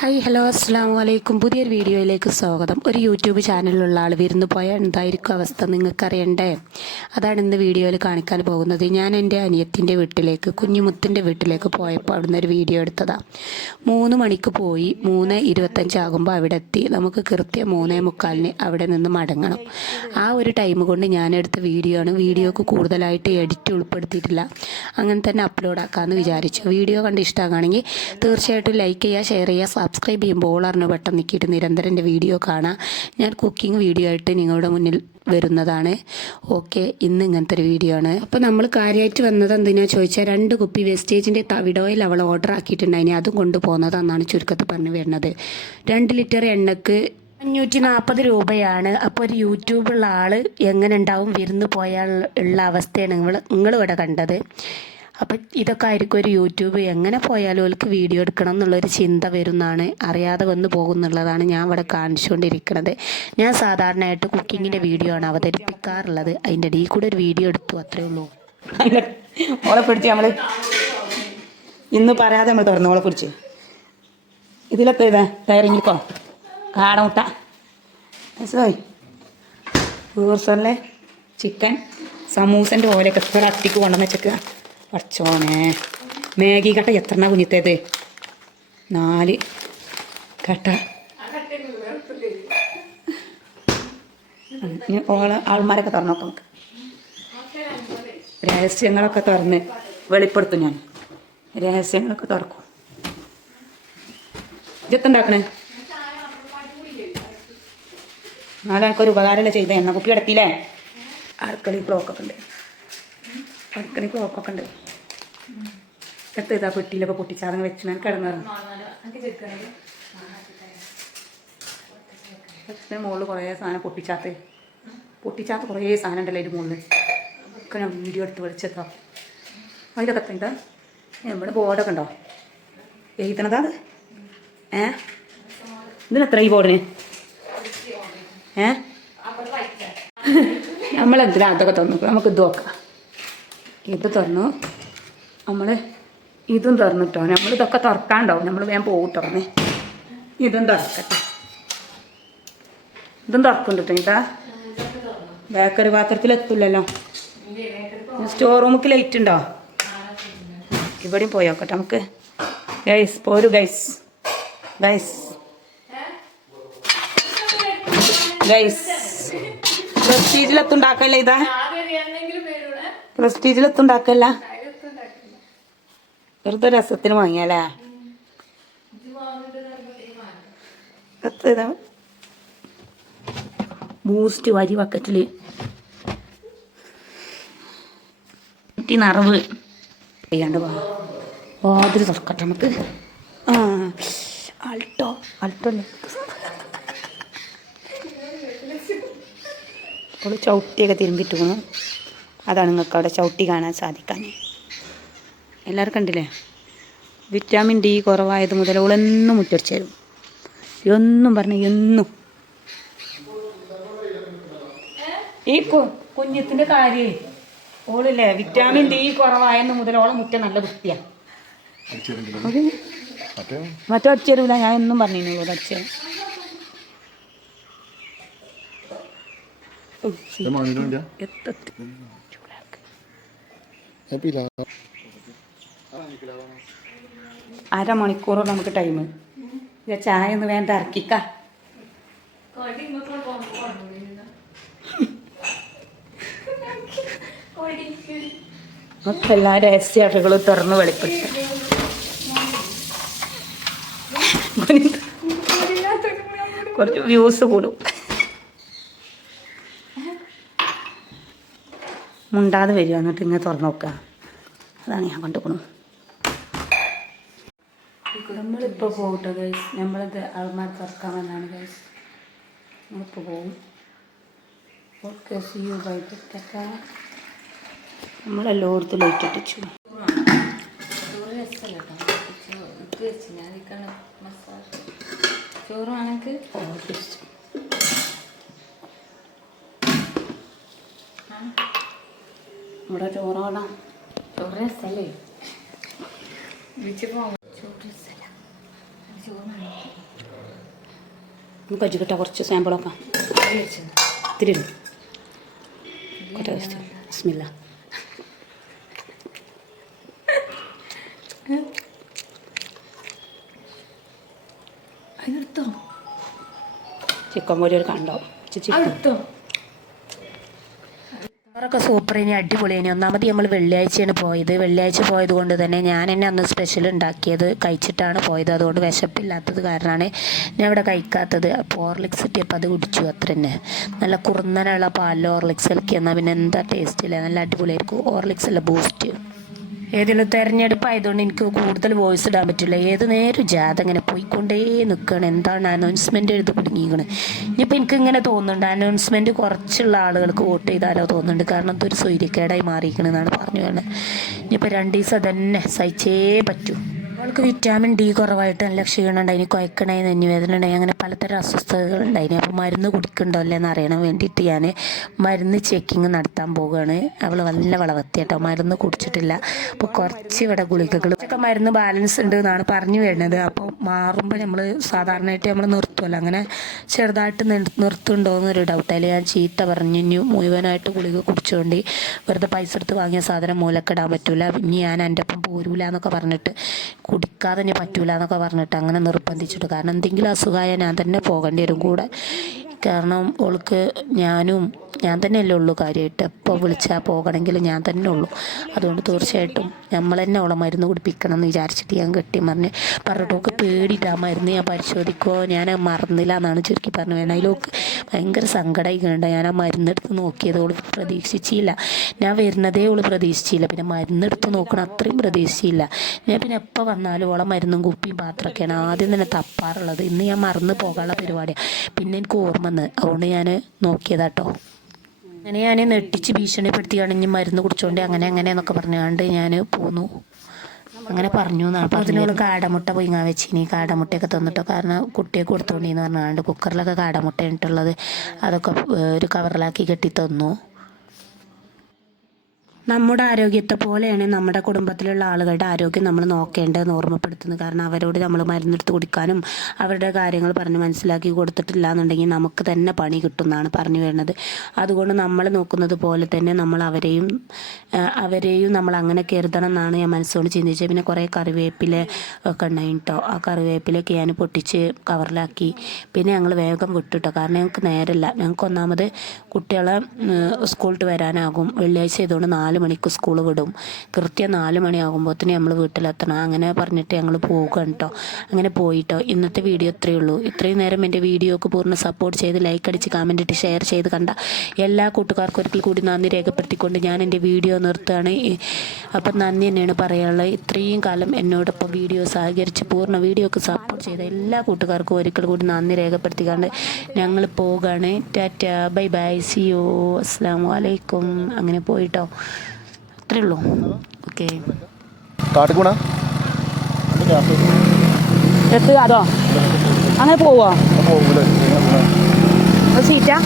Hi hello അസ്സാം വലൈക്കും. പുതിയൊരു വീഡിയോയിലേക്ക് സ്വാഗതം. ഒരു യൂട്യൂബ് ചാനലിലുള്ള ആൾ വിരുന്ന് പോയാൽ എന്തായിരിക്കും അവസ്ഥ നിങ്ങൾക്കറിയണ്ടേ? അതാണ് ഇന്ന് വീഡിയോയിൽ കാണിക്കാൻ പോകുന്നത്. ഞാൻ എൻ്റെ അനിയത്തിൻ്റെ വീട്ടിലേക്ക്, കുഞ്ഞുമുത്തിൻ്റെ വീട്ടിലേക്ക് പോയപ്പോൾ അവിടുന്ന് ഒരു വീഡിയോ എടുത്തതാണ്. 3 മണിക്ക് പോയി 3:25 ആകുമ്പോൾ അവിടെ എത്തി. നമുക്ക് കൃത്യം 3:45 അവിടെ നിന്ന് മടങ്ങണം. ആ ഒരു ടൈം കൊണ്ട് ഞാനെടുത്ത വീഡിയോ ആണ്. വീഡിയോക്ക് കൂടുതലായിട്ട് എഡിറ്റ് ഉൾപ്പെടുത്തിയിട്ടില്ല. അങ്ങനെ തന്നെ അപ്ലോഡ് ആക്കാമെന്ന് വിചാരിച്ചു. വീഡിയോ കണ്ട് ഇഷ്ടമാകുകയാണെങ്കിൽ തീർച്ചയായിട്ടും ലൈക്ക് ചെയ്യുക, ഷെയർ ചെയ്യുക, സബ്സ്ക്രൈബ് ചെയ്യുമ്പോൾ അറിഞ്ഞ ബട്ടൺ നിൽക്കിയിട്ട് നിരന്തരം എൻ്റെ വീഡിയോ കാണാം. ഞാൻ കുക്കിംഗ് വീഡിയോ ആയിട്ട് നിങ്ങളുടെ മുന്നിൽ വരുന്നതാണ്. ഓക്കെ, ഇന്ന് ഇങ്ങനത്തെ ഒരു വീഡിയോ ആണ്. അപ്പോൾ നമ്മൾ കാര്യമായിട്ട് വന്നത് എന്തിനാണെന്ന് ചോദിച്ചാൽ 2 കുപ്പി വെസ്റ്റേജിൻ്റെ തവിട് ഓയിൽ അവൾ ഓർഡർ ആക്കിയിട്ടുണ്ടായിന്. അതും കൊണ്ടുപോകുന്നതെന്നാണ് ചുരുക്കത്തിൽ പറഞ്ഞു വരുന്നത്. 2 ലിറ്റർ എണ്ണക്ക് 540 രൂപയാണ്. അപ്പോൾ ഒരു യൂട്യൂബുള്ള ആൾ എങ്ങനെ ഉണ്ടാവും വിരുന്ന് പോയാൽ ഉള്ള അവസ്ഥയാണ് നിങ്ങളിവിടെ കണ്ടത്. അപ്പം ഇതൊക്കെ ആയിരിക്കും ഒരു യൂട്യൂബ് എങ്ങനെ പോയാലും അവർക്ക് വീഡിയോ എടുക്കണം എന്നുള്ളൊരു ചിന്ത വരുന്നതാണ്. അറിയാതെ വന്ന് പോകുന്നുള്ളതാണ് ഞാൻ ഇവിടെ കാണിച്ചുകൊണ്ടിരിക്കുന്നത്. ഞാൻ സാധാരണയായിട്ട് കുക്കിങ്ങിൻ്റെ വീഡിയോ ആണ് അവതരിപ്പിക്കാറുള്ളത്. അതിൻ്റെ ഇടയിൽ കൂടെ ഒരു വീഡിയോ എടുത്തു, അത്രേ ഉള്ളൂ. ഓളെ പിടിച്ച് നമ്മൾ ഇന്ന് പറയാതെ നമ്മൾ തുറന്നു. ഓളെ പിടിച്ച് ഇതിലൊക്കെ ഇതാ തയ്യാറിങ്ങിക്കോ കാടമുട്ട ഊർസല്ലേ ചിക്കൻ സമൂസൻ്റെ ഓലയൊക്കെ എത്ര അട്ടിക്ക് കൊണ്ടുവന്ന് വെച്ചേക്കുക. പച്ചോനെ മാഗി കട്ട എത്രണ്ണ കുഞ്ഞിത്തേത്? 4 കട്ട. ഓളെ ആൾമാരൊക്കെ തുറന്നു നോക്കാം. നമുക്ക് രഹസ്യങ്ങളൊക്കെ തുറന്ന് വെളിപ്പെടുത്തും. ഞാൻ രഹസ്യങ്ങളൊക്കെ തുറക്കും. ഇതെത്തുണ്ടാക്കണേ? നാളെക്കൊരു ഉപകാരമല്ലേ ചെയ്ത എണ്ണ കുപ്പി അടത്തിയില്ലേ? അടുക്കളയിൽ ക്ലോക്കൊക്കെ ഉണ്ട്. അടുക്കളയിൽ ക്ലോക്കൊക്കെ ഉണ്ട്. എത്ര ഇതാ പെട്ടിയിലൊക്കെ പൊട്ടിച്ചാതങ്ങ് വെച്ച് ഞാൻ കിടന്നു. മുകളിൽ കുറേ സാധനം പൊട്ടിച്ചാത്ത കുറേ സാധനം ഉണ്ടല്ലോ അതിൻ്റെ മുകളിൽ. ഒക്കെ ഞാൻ വീഡിയോ എടുത്ത് വിളിച്ചെത്താം. അതിലൊക്കെ എത്തുണ്ടോ? ഇവിടെ ബോർഡൊക്കെ ഉണ്ടോ എഴുതണതാ? അത് ഇതിനെത്ര ഈ ബോർഡിന്? നമ്മളെന്തിനാ അതൊക്കെ തുറന്നു? നമുക്ക് ഇത് നോക്കാം. ഇത് തുറന്നു, നമ്മൾ ഇതും തുറന്നിട്ടോ. നമ്മളിതൊക്കെ തുറക്കാണ്ടാവും. നമ്മൾ വേഗം പോകും തുറന്നേ. ഇതും തുറക്കട്ടെ. ഇതും തുറക്കുന്നുണ്ട് കേട്ടോ. ബേക്കറി പാത്രത്തിലെത്തില്ലല്ലോ. സ്റ്റോർ റൂമിക്ക് ലൈറ്റ് ഉണ്ടോ? ഇവിടെയും പോയി നോക്കട്ടെ നമുക്ക്. ഗൈസ് പോരു ഗൈസ് പ്രസ്റ്റീജിലെത്തുണ്ടാക്കല്ല. ഇതാ പ്രസ്റ്റീജിലെത്തുണ്ടാക്കല്ല, വെറുതെ രസത്തിന് വാങ്ങിയാലേ. ബൂസ്റ്റ് വരി ബക്കറ്റിൽ നിറവ് ചെയ്യാണ്ട് വാതിൽ തുറക്കട്ടെ നമുക്ക്. അൾട്ടോ അപ്പോൾ ചവിട്ടിയൊക്കെ തിരുമ്പിട്ട് പോകണു. അതാണ് നിങ്ങൾക്ക് അവിടെ ചവിട്ടി കാണാൻ സാധിക്കാൻ. എല്ലാവരും കണ്ടില്ലേ? വിറ്റാമിൻ ഡി കുറവായത് മുതൽ ഓളെന്നും മുറ്റടിച്ചു തരും. എന്നും പറഞ്ഞ എന്നും ഈ കുഞ്ഞത്തിൻ്റെ കാര്യം ഓളില്ലേ വിറ്റാമിൻ ഡി കുറവായെന്ന് മുതൽ ഓളെ മുറ്റം നല്ല വൃത്തിയാണ്. മറ്റോ അടിച്ചു തരൂല. ഞാൻ എന്നും പറഞ്ഞു അടിച്ചു തരാം. അരമണിക്കൂറോ നമുക്ക് ടൈം. ചായ ഒന്ന് വേണ്ട ഇറക്കിക്ക. നമുക്ക് എല്ലാ രഹസ്യകളും തുറന്ന് വെളിപ്പെടുത്താം. കുറച്ച് വ്യൂസ് കൂടും. മുണ്ടാതെ വരിക എന്നിട്ട് ഇങ്ങനെ തുറന്നു നോക്കുക. അതാണ് ഞാൻ കണ്ടുപോകണം. നമ്മളിപ്പോൾ പോകട്ടെ ഗൈസ്. നമ്മളിത് ആൾമാർ തുറക്കാൻ വന്നാണ് ഗൈസ്. നമ്മളിപ്പോൾ പോകും. Okay, see you bye. നമ്മളെല്ലായിടത്തും ലൈറ്റ് ഇട്ടിച്ചു. ചോറാണെങ്കിൽ ഇവിടെ ചോറാണ്. ചോറ് രസമല്ലേ? ചോറ് രസമല്ല. ചോറാണ്. നമുക്ക് വെച്ച് കിട്ടാം കുറച്ച് സാമ്പിളൊക്കെ ഇത്തിരി ഉണ്ട് ബിസ്മില്ല ചിക്കൻ പൊരി ഒരു കണ്ടോ ചിക്കൻ ചോറൊക്കെ സൂപ്പർ ഇനി അടിപൊളിയാണ്. ഒന്നാമത് നമ്മൾ വെള്ളിയാഴ്ചയാണ് പോയത്. വെള്ളിയാഴ്ച പോയത് കൊണ്ട് തന്നെ ഞാൻ തന്നെ അന്ന് സ്പെഷ്യൽ ഉണ്ടാക്കിയത് കഴിച്ചിട്ടാണ് പോയത്. അതുകൊണ്ട് വിശപ്പില്ലാത്തത് കാരണമാണ് ഞാൻ ഇവിടെ കഴിക്കാത്തത്. അപ്പോൾ ഹോർലിക്സ് കിട്ടിയപ്പോൾ അത് കുടിച്ചു അത്ര തന്നെ. നല്ല കുറുന്നനുള്ള പാലിൽ ഹോർലിക്സ് ഇളക്കി എന്നാൽ പിന്നെ എന്താ ടേസ്റ്റില്ല, നല്ല അടിപൊളിയായിരിക്കും. ഹോർലിക്സ് അല്ല ബൂസ്റ്റ്. ഏതെങ്കിലും തെരഞ്ഞെടുപ്പ് ആയതുകൊണ്ട് എനിക്ക് കൂടുതൽ വോയിസ് ഇടാൻ പറ്റില്ല. ഏത് നേരം ജാഥ ഇങ്ങനെ പോയിക്കൊണ്ടേ നിൽക്കണം. എന്താണ് അനൗൺസ്മെൻറ്റ് എഴുതി കുടുങ്ങിയിരിക്കണം. ഇനിയിപ്പോൾ എനിക്കിങ്ങനെ തോന്നുന്നുണ്ട് അനൗൺസ്മെൻറ്റ് കുറച്ചുള്ള ആളുകൾക്ക് വോട്ട് ചെയ്താലോ തോന്നുന്നുണ്ട്. കാരണം ഇതൊരു സ്വൈര്യക്കേടായി മാറിയിരിക്കണമെന്നാണ് പറഞ്ഞു വരുന്നത്. ഇനിയിപ്പോൾ 2 ദിവസം തന്നെ സഹിച്ചേ പറ്റൂ. അവൾക്ക് വിറ്റാമിൻ ഡി കുറവായിട്ട് നല്ല ക്ഷീണം ഉണ്ടായിന്, കുഴക്കണായി, നെഞ്ഞുവേദന ഉണ്ടായി, അങ്ങനെ പലതരം അസ്വസ്ഥതകൾ ഉണ്ടായിന്. അപ്പോൾ മരുന്ന് കുടിക്കണ്ടോ അല്ലേന്ന് അറിയണം വേണ്ടിയിട്ട് ഞാൻ മരുന്ന് ചെക്കിങ് നടത്താൻ പോവുകയാണ്. അവൾ നല്ല വളവത്തി കേട്ടോ, മരുന്ന് കുടിച്ചിട്ടില്ല. അപ്പോൾ കുറച്ച് ഇവിടെ ഗുളികകൾ ഒക്കെ മരുന്ന് ബാലൻസ് ഉണ്ട് എന്നാണ് പറഞ്ഞു വരുന്നത്. അപ്പോൾ മാറുമ്പോൾ നമ്മൾ സാധാരണയായിട്ട് നമ്മൾ നിർത്തുമല്ലോ, അങ്ങനെ ചെറുതായിട്ട് നിർത്തുന്നുണ്ടോ എന്നൊരു ഡൗട്ട്. അതിൽ ഞാൻ ചീത്ത പറഞ്ഞു, ഇനി മുഴുവനായിട്ട് ഗുളിക കുടിച്ചുകൊണ്ട് വെറുതെ പൈസ എടുത്ത് വാങ്ങിയ സാധനം മൂലക്കിടാൻ പറ്റില്ല, ഇനി ഞാൻ എൻ്റെ ഒപ്പം പോരൂല എന്നൊക്കെ പറഞ്ഞിട്ട് കുടിക്കാതെ തന്നെ പറ്റൂല എന്നൊക്കെ പറഞ്ഞിട്ട് അങ്ങനെ നിർബന്ധിച്ചിട്ട്. കാരണം എന്തെങ്കിലും അസുഖമായ ഞാൻ തന്നെ പോകേണ്ടി വരും കൂടെ. കാരണം ഓൾക്ക് ഞാൻ തന്നെയല്ലേ ഉള്ളൂ കാര്യമായിട്ട്. എപ്പോൾ വിളിച്ചാൽ പോകണമെങ്കിൽ ഞാൻ തന്നെ ഉള്ളൂ. അതുകൊണ്ട് തീർച്ചയായിട്ടും നമ്മൾ തന്നെ അവളെ മരുന്ന് കുടിപ്പിക്കണം എന്ന് വിചാരിച്ചിട്ട് ഞാൻ പറഞ്ഞിട്ട് ഓൾക്ക് പേടിയിട്ട് ആ മരുന്ന് ഞാൻ പരിശോധിക്കുമോ ഞാൻ മറന്നില്ല എന്നാണ് ചുരുക്കി പറഞ്ഞു വേണം. അതിലൊക്കെ ഭയങ്കര സങ്കടമായി കണ്ട. ഞാൻ ആ മരുന്നെടുത്ത് നോക്കിയത് ഓൾ പ്രതീക്ഷിച്ചില്ല. ഞാൻ വരുന്നതേ ഓൾ പ്രതീക്ഷിച്ചില്ല. പിന്നെ മരുന്നെടുത്ത് നോക്കണം അത്രയും പ്രതീക്ഷിച്ചില്ല. ഞാൻ പിന്നെ എപ്പോൾ വന്നാലും ഓളെ മരുന്നും കുപ്പിയും പാത്രമൊക്കെയാണ് ആദ്യം തന്നെ തപ്പാറുള്ളത്. ഇന്ന് ഞാൻ മറന്ന് പോകാനുള്ള പരിപാടിയാണ്. പിന്നെ എനിക്ക് ഓർമ്മ വന്ന്, അതുകൊണ്ട് ഞാൻ നോക്കിയതാട്ടോ. അങ്ങനെ ഞാൻ നെട്ടിച്ച് ഭീഷണിപ്പെടുത്തിയാണ് ഇനി മരുന്ന് കുടിച്ചോണ്ട് അങ്ങനെയെന്നൊക്കെ പറഞ്ഞുകൊണ്ട് ഞാൻ പോന്നു. അങ്ങനെ പറഞ്ഞു എന്നാണ്. അപ്പോൾ അതിനോട് കാടമുട്ട പൊയ്ങ്ങാൻ വെച്ചിനി, കാടമുട്ടയൊക്കെ തന്നിട്ടോ. കാരണം കുട്ടിയെ കൊടുത്തോണ്ടിന്ന് പറഞ്ഞാണ്ട് കുക്കറിലൊക്കെ കാടമുട്ട ഇട്ടുള്ളത് അതൊക്കെ ഒരു കവറിലാക്കി കെട്ടി തന്നു. നമ്മുടെ ആരോഗ്യത്തെ പോലെയാണ് നമ്മുടെ കുടുംബത്തിലുള്ള ആളുകളുടെ ആരോഗ്യം നമ്മൾ നോക്കേണ്ടതെന്ന് ഓർമ്മപ്പെടുത്തുന്നത്. കാരണം അവരോട് നമ്മൾ മരുന്നെടുത്ത് കുടിക്കാനും അവരുടെ കാര്യങ്ങൾ പറഞ്ഞ് മനസ്സിലാക്കി കൊടുത്തിട്ടില്ല എന്നുണ്ടെങ്കിൽ നമുക്ക് തന്നെ പണി കിട്ടുമെന്നാണ് പറഞ്ഞു വരുന്നത്. അതുകൊണ്ട് നമ്മൾ നോക്കുന്നത് പോലെ തന്നെ നമ്മൾ അവരെയും നമ്മൾ അങ്ങനെ കരുതണം എന്നാണ് ഞാൻ മനസ്സുകൊണ്ട് ചിന്തിച്ചത്. പിന്നെ കുറേ കറിവേപ്പില ഒക്കെ ഉണ്ടായി കേട്ടോ. ആ കറിവേപ്പിലൊക്കെ ഞാൻ പൊട്ടിച്ച് കവറിലാക്കി. പിന്നെ ഞങ്ങൾ വേഗം വിട്ടുട്ടോ, കാരണം ഞങ്ങൾക്ക് നേരമില്ല. ഞങ്ങൾക്ക് ഒന്നാമത് കുട്ടികളെ സ്കൂളിട്ട് വരാനാകും. വെള്ളിയാഴ്ച ചെയ്തുകൊണ്ട് 4 മണിക്ക് സ്കൂൾ വിടും. കൃത്യം 4 മണിയാകുമ്പോഴത്തേന് നമ്മൾ വീട്ടിലെത്തണം. അങ്ങനെ പറഞ്ഞിട്ട് ഞങ്ങൾ പോകുകയാണ് കേട്ടോ. അങ്ങനെ പോയിട്ടോ. ഇന്നത്തെ വീഡിയോ ഇത്രയേ ഉള്ളൂ. ഇത്രയും നേരം എൻ്റെ വീഡിയോക്ക് പൂർണ്ണ സപ്പോർട്ട് ചെയ്ത് ലൈക്ക് അടിച്ച് കമൻ്റ് ഇട്ട് ഷെയർ ചെയ്ത് കണ്ട എല്ലാ കൂട്ടുകാർക്കും ഒരിക്കൽ കൂടി നന്ദി രേഖപ്പെടുത്തിക്കൊണ്ട് ഞാൻ എൻ്റെ വീഡിയോ നിർത്തുകയാണ്. അപ്പം നന്ദി തന്നെയാണ് പറയാനുള്ളത്. ഇത്രയും കാലം എന്നോടൊപ്പം വീഡിയോ സഹകരിച്ച് പൂർണ്ണ വീഡിയോക്ക് സപ്പോർട്ട് ചെയ്ത എല്ലാ കൂട്ടുകാർക്കും ഒരിക്കൽ കൂടി നന്ദി രേഖപ്പെടുത്തിക്കൊണ്ട് ഞങ്ങൾ പോകുകയാണ്. Tata, bye bye, see you, അസ്സലാമു അലൈക്കും. അങ്ങനെ പോയിട്ടോ. അത്രേ ഉള്ളൂ. ഓക്കെ, എത്തുക അതോ അങ്ങനെ പോവോ സീറ്റാ